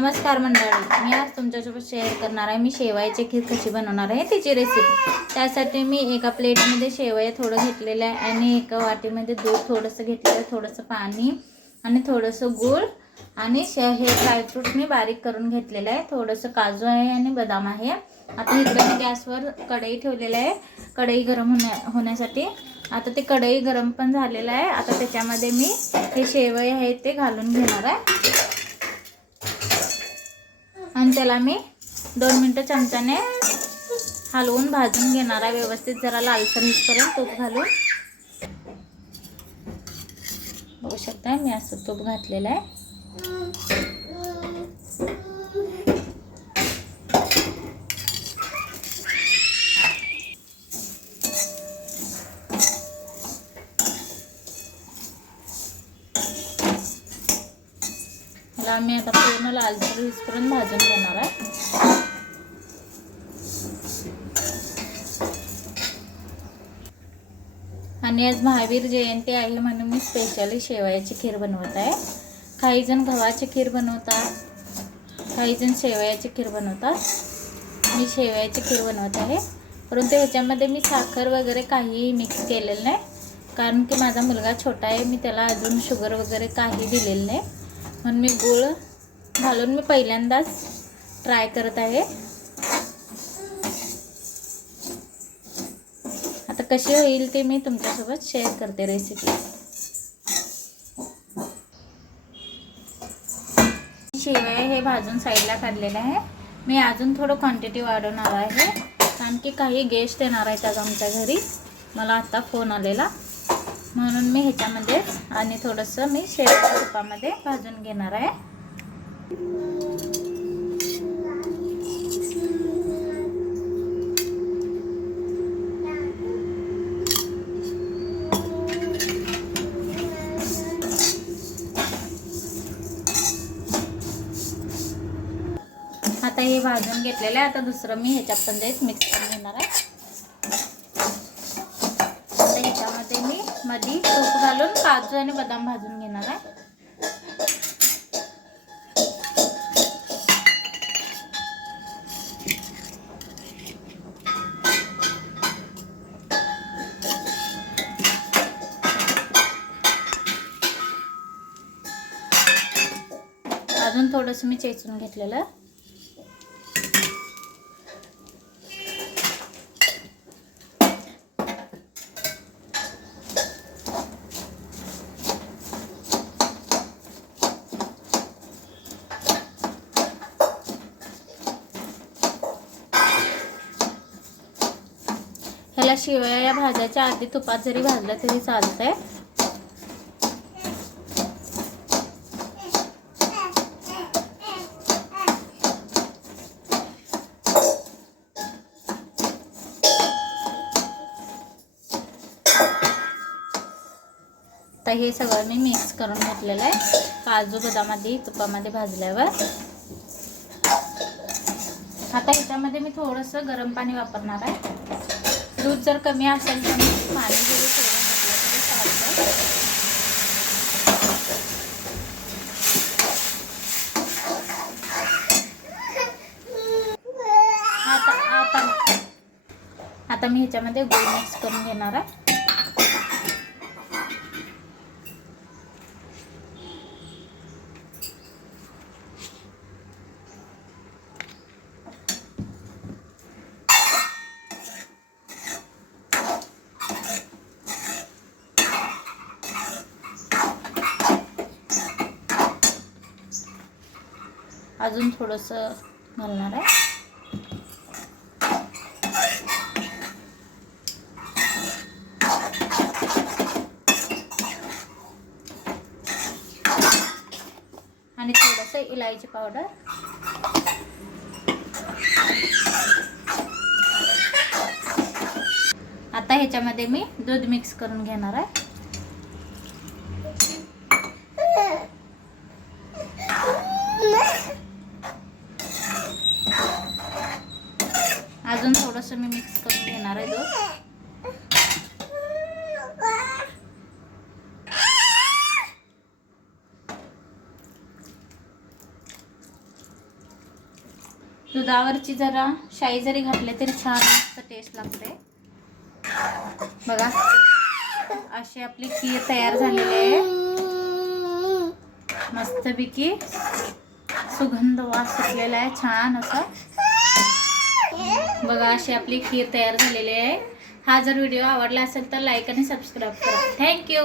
नमस्कार मंडळी, मी आज तुमच्यासोबत शेअर करणार आहे मी शेवयाची खीर कशी बनवणार आहे त्याची रेसिपी। त्यासाठी मी एका प्लेटमध्ये शेवया थोडं घेतलेलं आहे आणि एका वाटीमध्ये दूध थोडंसं घेतलेलं आहे, थोडंसं पाणी आणि थोडंसं गूळ आणि हे ड्रायफ्रूट मी बारीक करून घेतलेलं आहे, थोडंसं काजू आहे आणि बदाम आहे। आता इकडे मी गॅसवर कढई ठेवलेली आहे, कढई गरम होण्यासाठी। आता ते कढई गरम पण झालेलं आहे। आता त्याच्यामध्ये मी हे शेवया आहे ते घालून घेणार आहे आणि त्याला मी 2 मिनिटं चमच्याने हलवून भाजून घेणार आहे व्यवस्थित, जरा लालसर होईपर्यंत तूप घालून। बघू शकता मी असं तूप घातलेलं आहे। मी आता पूर्ण लालसर होईपर्यंत भाजून घेणार आहे। आणि आज महावीर जयंती आहे म्हणून मी स्पेशली शेवयाची खीर बनवत आहे। काही जण गव्हाची खीर बनवतात, काही जण शेवयाची खीर बनवतात। मी शेवयाची खीर बनवत आहे, परंतु ह्याच्यामध्ये मी साखर वगैरे काहीही मिक्स केलेलं नाही, कारण की माझा मुलगा छोटा आहे, मी त्याला अजून शुगर वगैरे काही दिलेलं नाही, म्हणून मी गूळ घालून मी पहिल्यांदाच ट्राय करत आहे। आता कशी होईल ते मी तुमच्यासोबत शेअर करते रेसिपी। शेवया हे भाजून साईडला काढलेलं आहे। मी अजून थोडं क्वांटिटी वाढवणार आहे, कारण की काही गेस्ट येणार आहेत आज आमच्या घरी, मला आता फोन आलेला, म्हणून मी ह्याच्यामध्ये आणि थोडंसं मी शेवया तुपामध्ये भाजून घेणार आहे। आता हे भाजून घेतलेलं आहे। आता दुसरं मी ह्याच्यामध्ये मिक्स करून घेणार आहे। आता ह्याच्यामध्ये मी मध्ये तूप घालून काजू आणि बदाम भाजून घेणार आहे। अजून थोडंसं मी चेचून घेतलेलं। ह्याला शेवया भाजायच्या आधी तुपात जरी भाजलं तरी चालतंय। आता हे सगळं मी मिक्स करून घेतलेलं आहे काजू बदाम आधी तुपामध्ये भाजल्यावर। आता ह्याच्यामध्ये मी थोडंसं गरम पाणी वापरणार आहे। दूध जर कमी असेल तर मी पाणी जरी थोडं घातलं तरी चालतं। आता मी ह्याच्यामध्ये गूळ मिक्स करून घेणार आहे। अजून थोडंसं घालणार आहे। आणि थोडंसं इलायची पावडर। आता ह्याच्यामध्ये मी दूध मिक्स करून घेणार आहे। अजून थोडंसं मी मिक्स करून घेणार आहे दूध। दुधावरची जरा शाई जरी घातली तरी छान मस्त टेस्ट लागते. बघा अशी आपली खीर तयार झालेली आहे. मस्तपैकी सुगंध वास सुटलेला आहे छान असा. बघा अशी आपली खीर तयार झालेली आहे. हा जर व्हिडिओ आवडला असेल तर लाईक आणि सबस्क्राईब करा. थँक्यू.